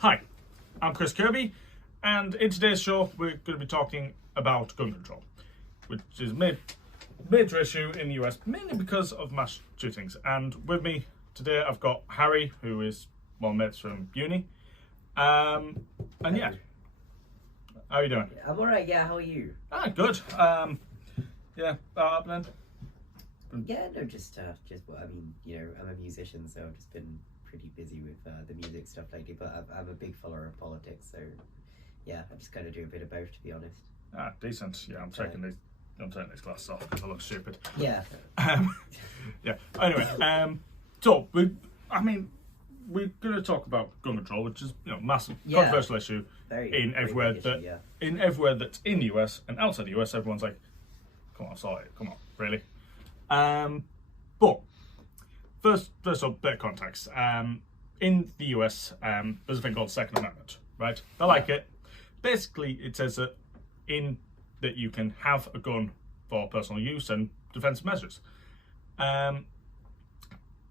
Hi, I'm Chris Kirby, and in today's show we're going to be talking about gun control, which is a major issue in the US, mainly because of mass shootings. And with me today I've got Harry, who is one of my mates from uni. And yeah, how are you doing? I'm alright, yeah, how are you? Good. Yeah, happening? Yeah, no, just well, I mean, you know, I'm a musician, so I've just been pretty busy with the music stuff lately, but I'm a big follower of politics, so yeah, I just kind of do a bit of both, to be honest. Decent. Yeah, I'm taking these glasses off because I look stupid. Yeah. Yeah. Anyway, so we're going to talk about gun control, which is massive controversial issue in everywhere that's in the US and outside the US. Everyone's like, "Come on, sorry, come on, really." But first off, bit of context. In the US, there's a thing called Second Amendment, right? They like it. Basically, it says that that you can have a gun for personal use and defensive measures.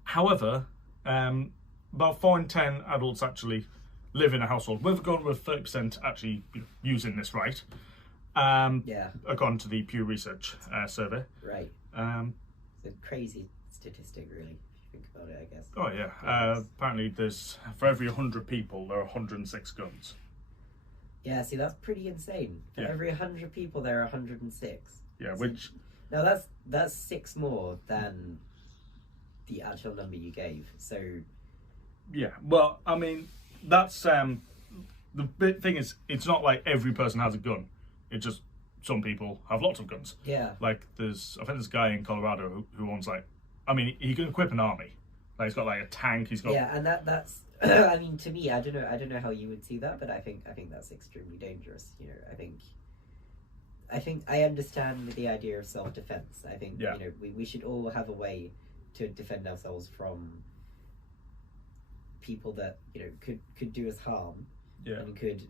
However, about 4 in 10 adults actually live in a household with a gun, with 30% actually using this right. According to the Pew Research survey. Right. It's a crazy statistic, really, if you think about it, I guess. Oh yeah. Apparently, for every 100 people, there are 106 guns. Yeah, see, that's pretty insane. For every 100 people, there are 106. Yeah, so, which... Now, that's 6 more than the actual number you gave, so... Yeah, well, I mean, that's... the big thing is, it's not like every person has a gun. It's just some people have lots of guns. Yeah. Like, I think there's a guy in Colorado who owns, he can equip an army. Like, he's got, a tank, he's got... Yeah, and that's... I mean, to me, I don't know how you would see that, but I think that's extremely dangerous. You know, I think I understand the idea of self-defense. I think we should all have a way to defend ourselves from people that could do us harm and could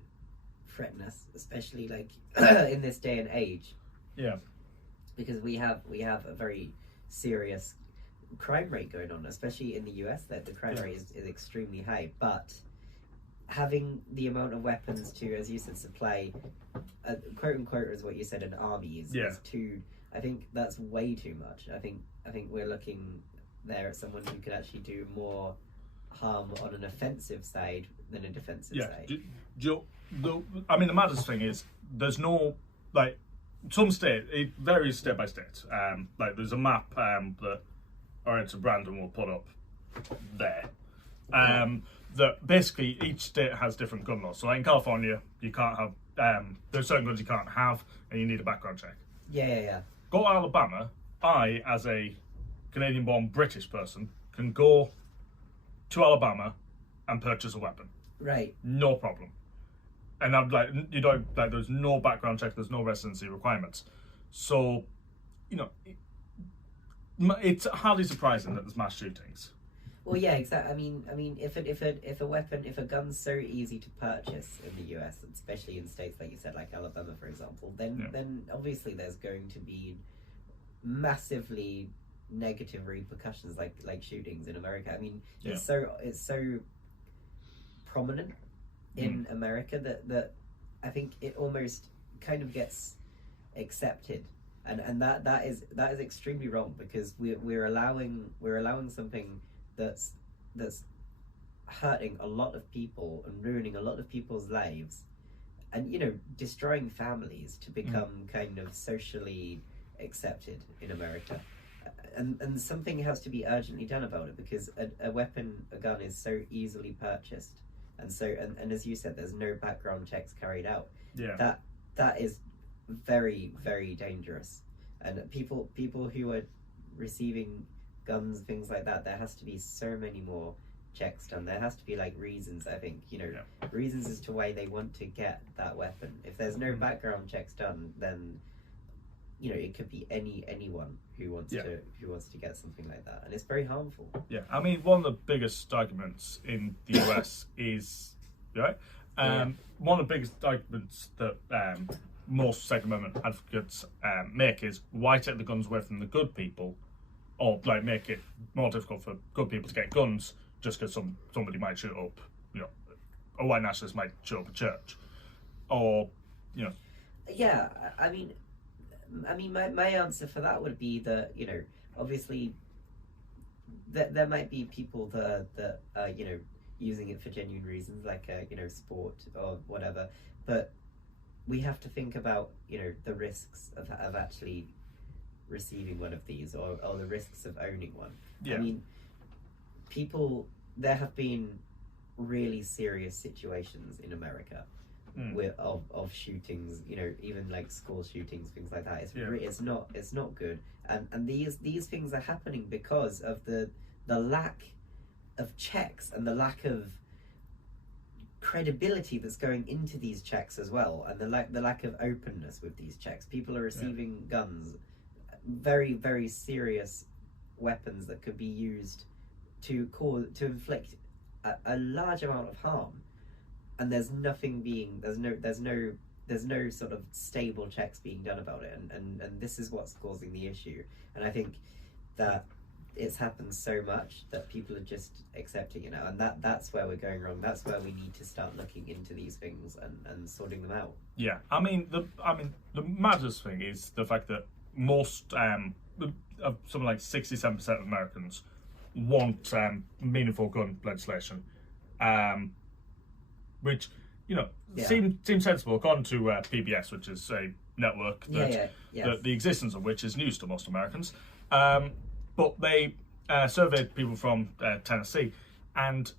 threaten us, especially in this day and age. Yeah, because we have a very serious crime rate going on, especially in the US. That the crime rate is extremely high, but having the amount of weapons to, as you said, supply quote unquote, is what you said, an army is too. I think that's way too much. I think we're looking there at someone who could actually do more harm on an offensive side than a defensive side. The maddest thing is there's no some state, it varies state by state. There's a map that Oriented Brandon will put up there. That basically each state has different gun laws. So in California, you can't have there's certain guns you can't have, and you need a background check. Yeah. Go to Alabama. I, as a Canadian-born British person, can go to Alabama and purchase a weapon. Right. No problem. And I'm there's no background check, there's no residency requirements. So, it's hardly surprising that there's mass shootings. Well, yeah, exactly. I mean, if a gun's so easy to purchase in the US, especially in states like you said, like Alabama, for example, then obviously there's going to be massively negative repercussions, like shootings in America. I mean, it's so prominent in America that I think it almost kind of gets accepted. And that is extremely wrong, because we're allowing something that's hurting a lot of people and ruining a lot of people's lives, and destroying families to become kind of socially accepted in America. And something has to be urgently done about it, because a gun is so easily purchased, and as you said, there's no background checks carried out. Yeah. That is very, very dangerous. And people who are receiving guns, things like that, there has to be so many more checks done. There has to be reasons, I think, reasons as to why they want to get that weapon. If there's no background checks done, then it could be anyone who wants to get something like that, and it's very harmful. Yeah, I mean, one of the biggest arguments in the US is one of the biggest arguments that most Second Amendment advocates make is, why take the guns away from the good people, or make it more difficult for good people to get guns just because somebody might shoot up a white nationalist might show up at church, or Yeah, I mean, my answer for that would be that obviously there might be people that are using it for genuine reasons, like sport or whatever, but we have to think about the risks of actually receiving one of these, or the risks of owning one. Yeah. I mean, there have been really serious situations in America of shootings, even like school shootings, things like that. It's not good, and these things are happening because of the lack of checks and the lack of credibility that's going into these checks as well, and the lack of openness with these checks. People are receiving guns, very, very serious weapons that could be used to inflict a large amount of harm, and there's no sort of stable checks being done about it, and this is what's causing the issue. And I think that it's happened so much that people are just accepting it now, and that's where we're going wrong. That's where we need to start looking into these things and sorting them out. Yeah, I mean the maddest thing is the fact that most something like 67% of Americans want meaningful gun legislation, which seems sensible, according to PBS, which is a network that the existence of which is news to most Americans. But they surveyed people from Tennessee, and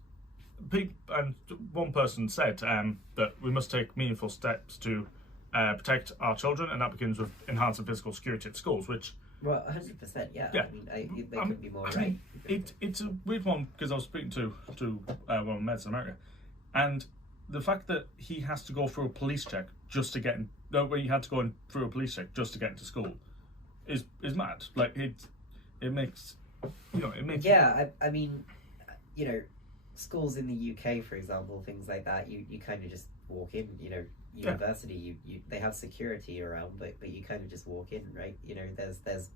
one person said that we must take meaningful steps to protect our children, and that begins with enhancing physical security at schools, which... Well, 100%, yeah. I mean, they couldn't be more right. It's a weird one, because I was speaking to one of my mates in America, and the fact that he has to go through a police check just to get in... where he had to go through a police check just to get into school is mad. Like, it makes... Yeah, I mean, schools in the UK, for example, things like that, you kind of just walk in, university, they have security around, but you kind of just walk in, right? There's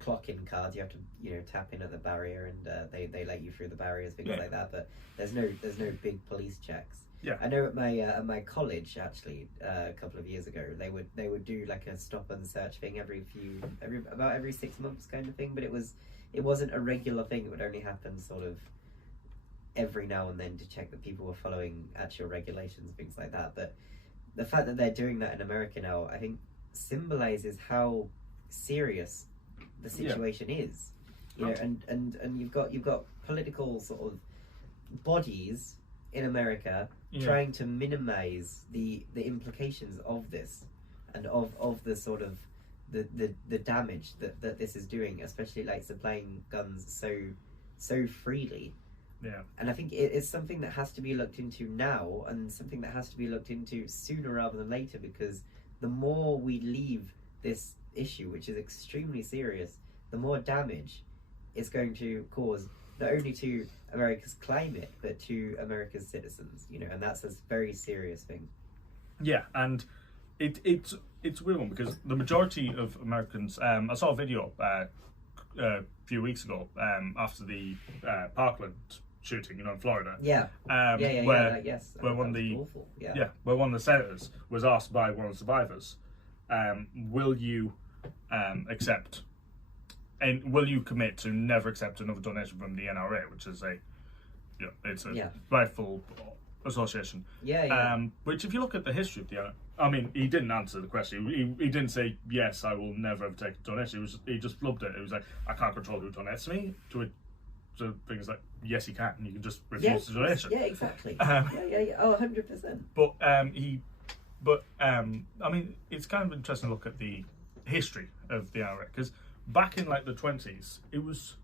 clock-in cards, you have to tap in at the barrier, and they let you through the barriers, things like that, but there's no big police checks. Yeah. I know at my college, actually, a couple of years ago, they would do like a stop and search thing about every 6 months kind of thing, but it wasn't a regular thing. It would only happen sort of every now and then to check that people were following actual regulations, things like that. But the fact that they're doing that in America now, I think, symbolizes how serious the situation is. And you've got political sort of bodies in America trying to minimize the implications of this, and of the sort of the damage that this is doing, especially like supplying guns so freely. Yeah. And I think it's something that has to be looked into now, and something that has to be looked into sooner rather than later, because the more we leave this issue, which is extremely serious, the more damage it's going to cause, not only to America's climate, but to America's citizens, and that's a very serious thing. Yeah, and it's a weird one, because the majority of Americans, I saw a video a few weeks ago after the Parkland shooting, in Florida. Where one of the senators was asked by one of the survivors, will you accept, and will you commit to never accept another donation from the NRA, which is it's a rifle association. Which, if you look at the history of the NRA, I mean, he didn't answer the question. He didn't say, yes, I will never ever take a donation. He just flubbed it. It was like, I can't control who donates to me. To things like, yes, you can. You can just refuse the donation. Yeah, exactly. Oh, 100%. But I mean, it's kind of interesting to look at the history of the NRA, because back in like the 20s, it was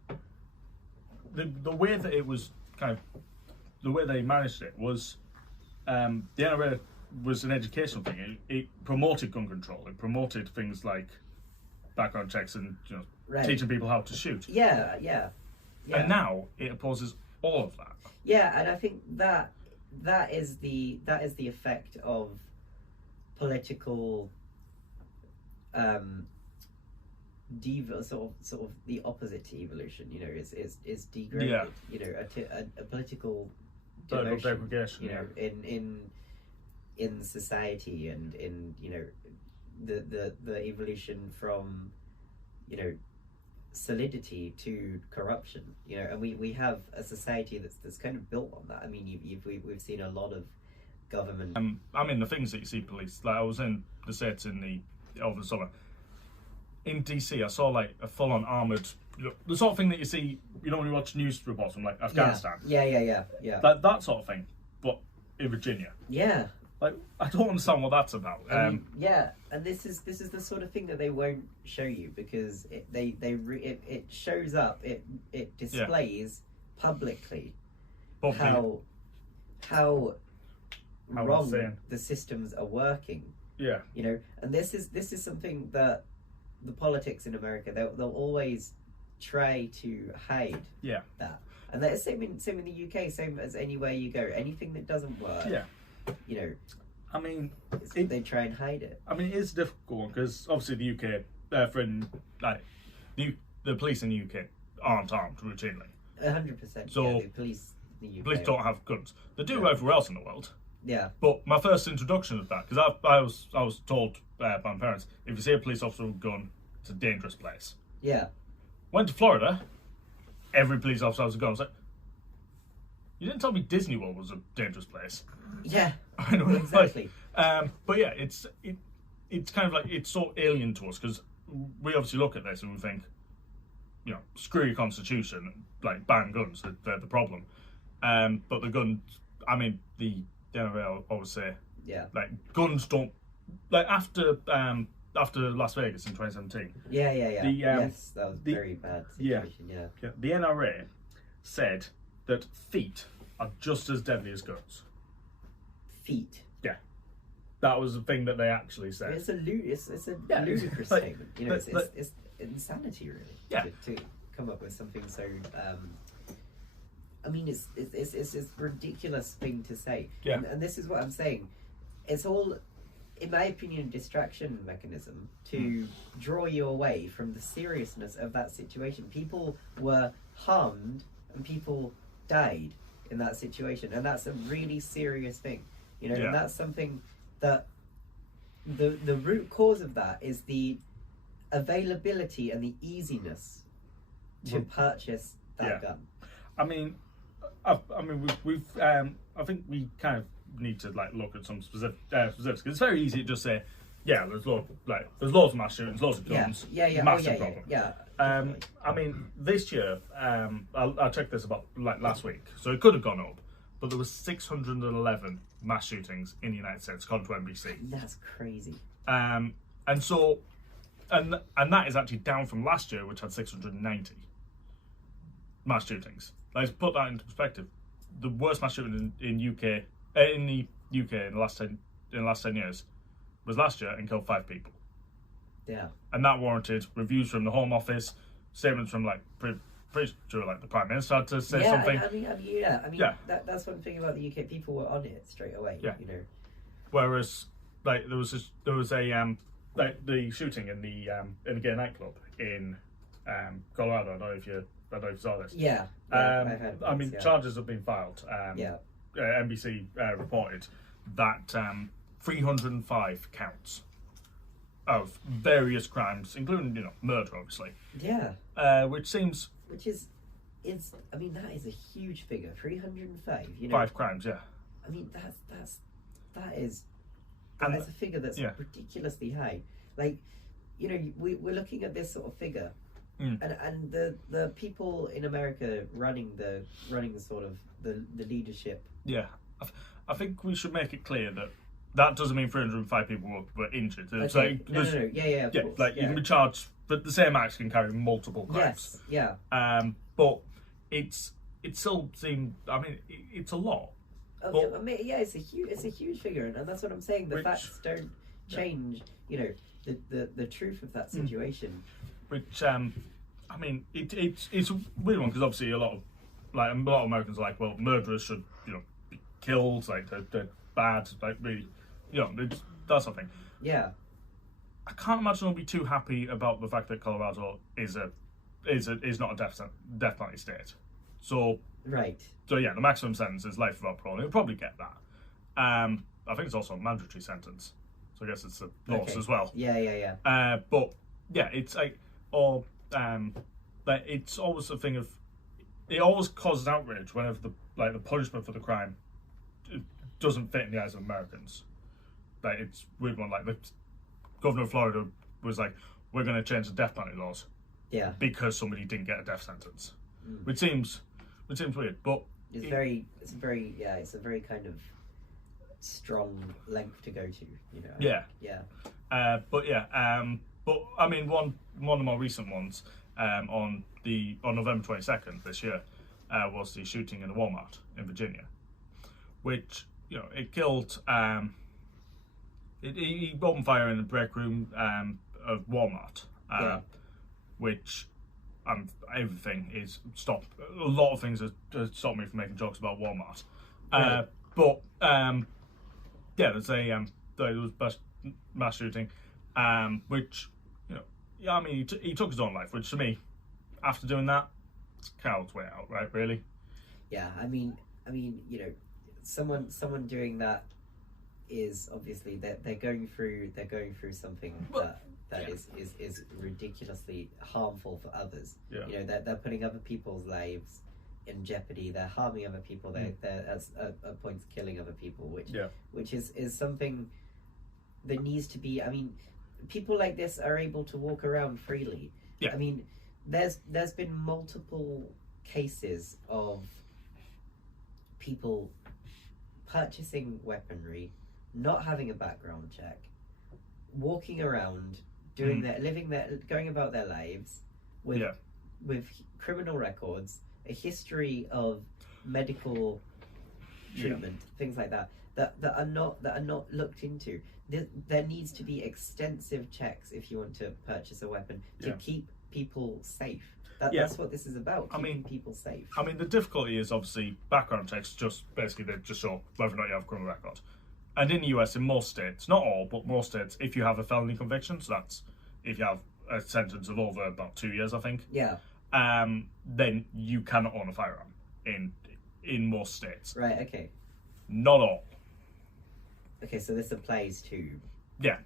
the way that it was kind of, the way they managed it was, the NRA was an educational thing. It promoted gun control. It promoted things like background checks and teaching people how to shoot. Yeah. And now it opposes all of that. Yeah, and I think that is the effect of political sort of the opposite to evolution. Is degraded. A political demotion, you know, in society, and in, you know, the evolution from, you know, solidity to corruption, you know, and we have a society that's kind of built on that. I mean, we've seen a lot of government. I mean, the things that you see police, like I was in the States over the summer. In DC, I saw like a full-on armoured, you know, the sort of thing that you see, you know, when you watch news reports from like Afghanistan. Yeah. That sort of thing, but in Virginia. Yeah. Like, I don't understand what that's about. I mean, yeah, and this is the sort of thing that they won't show you, because it shows up, it displays publicly how wrong the systems are working. Yeah. You know, and this is something that the politics in America, they'll always try to hide. Yeah. That. And that's same in the UK, same as anywhere you go. Anything that doesn't work. Yeah. You know. I mean, they try and hide it. I mean, it's a difficult one, because obviously the UK, the police in the UK aren't armed routinely. 100%. So yeah, the police in the UK. Police don't have guns. They do everywhere else in the world. Yeah. But my first introduction of that, because I was told by my parents, if you see a police officer with a gun, it's a dangerous place. Yeah. Went to Florida, every police officer has a gun. I was like, you didn't tell me Disney World was a dangerous place. Yeah. I know, exactly. But yeah, it's kind of like, it's so alien to us, because we obviously look at this and we think, you know, screw your constitution, like ban guns, they're the problem. But the guns, I mean, the NRA always say, yeah, like, guns don't, like, after Las Vegas in 2017. Yeah. Yes, that was a very bad situation. Yeah. The NRA said that feet are just as deadly as guns. Feet. Yeah, that was the thing that they actually said. It's a ludicrous statement. You know, it's insanity, really. Yeah. To come up with something so. I mean, it's a ridiculous thing to say. Yeah. And this is what I'm saying. It's all, in my opinion, a distraction mechanism to draw you away from the seriousness of that situation. People were harmed and people died in that situation, and that's a really serious thing. You know, and that's something that the root cause of that is the availability and the easiness to purchase that gun. I mean, we've I think we kind of need to like look at some specifics, because it's very easy to just say, yeah, there's loads of mass shootings, loads of guns, massive problem. I mean, this year, I checked this about like last week, so it could have gone up, but there was 611 mass shootings in the United States, according to NBC. That's crazy. And so, and that is actually down from last year, which had 690 mass shootings. Let's put that into perspective. The worst mass shooting in the UK in the last 10 years was last year and killed 5 people. Yeah. And that warranted reviews from the Home Office, statements from like pretty sure like the Prime Minister had to say something. I mean, that's one thing about the UK. People were on it straight away. Yeah. You know. Whereas, like there was a like the shooting in a gay nightclub in Colorado. I don't know if you saw this. Yeah. I mean, charges have been filed. NBC reported that 305 counts of various crimes, including, you know, murder, obviously. Yeah. Which is I mean, that is a huge figure. 305. You know, 5 crimes. Yeah. I mean, that is a figure that's ridiculously high. Like, you know, we're looking at this sort of figure. And the people in America running the sort of the leadership. Yeah, I think we should make it clear that doesn't mean 305 people were injured. It's okay. like, no, of course. Like you can be charged, but the same act can carry multiple crimes. Yes, yeah. But it still seemed. I mean, it's a lot. I mean, yeah, it's a huge figure, and that's what I'm saying. The facts don't change. You know, the truth of that situation. Which I mean, it's a weird one, because obviously a lot of Americans are like, well, murderers should, you know, be killed, like they're bad, like really, you know, that sort of thing. Yeah. I can't imagine I'll be too happy about the fact that Colorado is not a death penalty state. So Right. So yeah, the maximum sentence is life without parole. He'll probably get that. I think it's also a mandatory sentence, so I guess it's a loss as well. Yeah. But yeah, it's like, or like it's always a thing of, it always causes outrage whenever the punishment for the crime doesn't fit in the eyes of Americans. Like it's weird one. Like the governor of Florida was like, we're going to change the death penalty laws. Yeah. Because somebody didn't get a death sentence, which seems weird, but it's a very kind of strong length to go to, you know. Yeah. But I mean, one of the more recent ones on November 22nd this year was the shooting in a Walmart in Virginia, which, you know, it killed. He opened fire in the break room of Walmart, which. Everything is stopped. A lot of things have stopped me from making jokes about Walmart. Right. But yeah, there was mass shooting, which, you know, yeah, I mean, he took his own life, which to me, after doing that, it's coward's way out, right? Really? Yeah, I mean, you know, someone doing that is obviously they're going through something that is ridiculously harmful for others. Yeah. You know, they're putting other people's lives in jeopardy. They're harming other people. They're at points killing other people, which is something that needs to be. I mean, people like this are able to walk around freely. Yeah. I mean, there's been multiple cases of people purchasing weaponry, not having a background check, walking around, going about their lives with criminal records, a history of medical treatment, things like that are not looked into. There needs to be extensive checks if you want to purchase a weapon to keep people safe. That's what this is about, keeping people safe. I mean, the difficulty is obviously background checks they just show whether or not you have a criminal record. And in the US, in most states, not all, but most states, if you have a felony conviction, so that's if you have a sentence of over about 2 years, I think. Yeah. Then you cannot own a firearm in most states. Right. Okay. Not all. Okay, so this applies to. Yeah.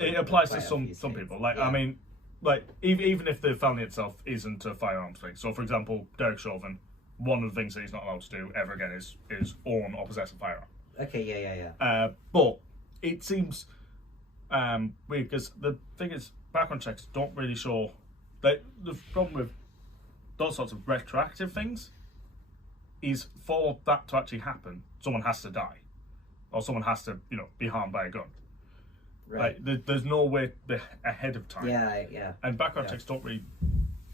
It applies to some people. Like I mean, like even if the felony itself isn't a firearms thing. So, for example, Derek Chauvin, one of the things that he's not allowed to do ever again is own or possess a firearm. Okay, yeah. But it seems weird because the thing is, background checks don't really show. The problem with those sorts of retroactive things is for that to actually happen, someone has to die, or someone has to, you know, be harmed by a gun. Right. Like, there's no way ahead of time. Yeah. And background checks don't really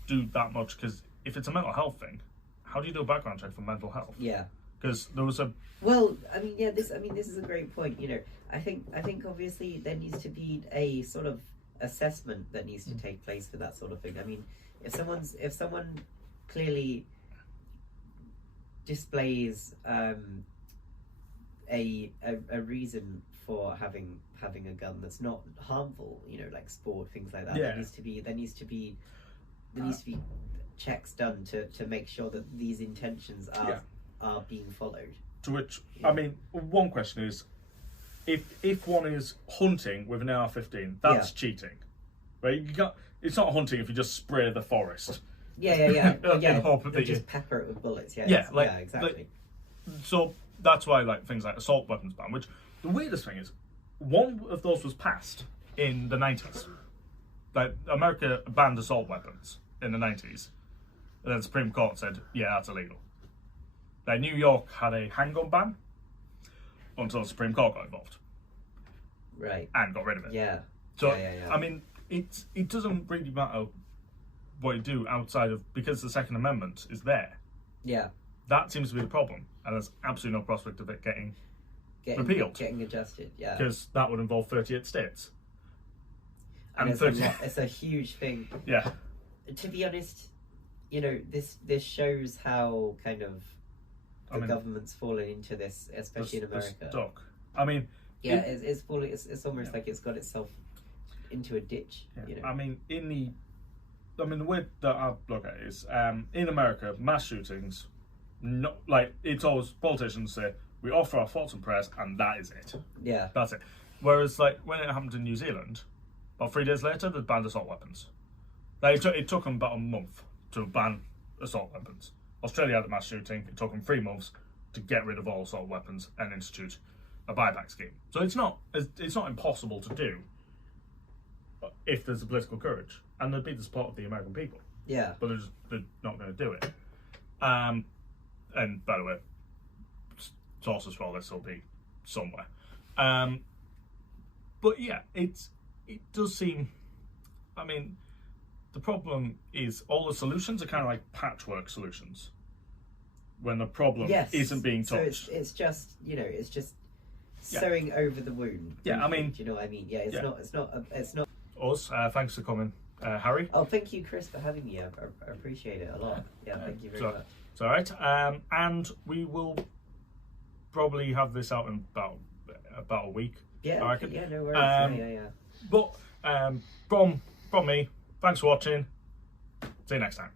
do that much because if it's a mental health thing, how do you do a background check for mental health? Yeah. Because there was a. Well, this is a great point. You know, I think obviously there needs to be a sort of assessment that needs to take place for that sort of thing. I mean, if someone clearly displays a reason for having a gun that's not harmful, you know, like sport, things like that. Yeah. There needs to be checks done to make sure that these intentions are being followed. To which, I mean, one question is, if one is hunting with an AR-15, that's cheating, right? It's not hunting if you just spray the forest. Yeah. In hope that just pepper it with bullets. Exactly. So that's why, like, things like assault weapons ban, which the weirdest thing is, one of those was passed in the 90s. Like, America banned assault weapons in the 90s, and then the Supreme Court said, yeah, that's illegal. Like, New York had a handgun ban until the Supreme Court got involved. Right. And got rid of it. Yeah. So, I mean, it doesn't really matter what you do outside of, because the Second Amendment is there. Yeah. That seems to be the problem, and there's absolutely no prospect of it getting repealed. Getting adjusted, yeah. Because that would involve 38 states. And it's a huge thing. Yeah. To be honest, you know, this shows how kind of the government's fallen into this, especially in America. Stuck. I mean, it's falling. It's almost like it's got itself into a ditch. Yeah. You know? I mean, the way that I look at it is, in America, mass shootings, not like it's always politicians say we offer our thoughts and prayers and that is it. Yeah, that's it. Whereas like when it happened in New Zealand, about 3 days later they banned assault weapons. Like, it took them about a month to ban assault weapons. Australia had a mass shooting. It took them 3 months to get rid of all assault weapons and institute a buyback scheme. So it's not impossible to do if there's the political courage and there'd be the support of the American people. Yeah, but they're not going to do it. And by the way, sources for all this will be somewhere. But yeah, it does seem. I mean, the problem is all the solutions are kind of like patchwork solutions. When the problem isn't being touched, so it's just sewing over the wound. Yeah, I mean, do you know what I mean? Yeah, it's not. Us. Thanks for coming, Harry. Oh, thank you, Chris, for having me. I appreciate it a lot. Yeah, thank you very much. It's all right. And we will probably have this out in about a week. Yeah, I reckon. Yeah, no worries. Yeah. But from me, thanks for watching. See you next time.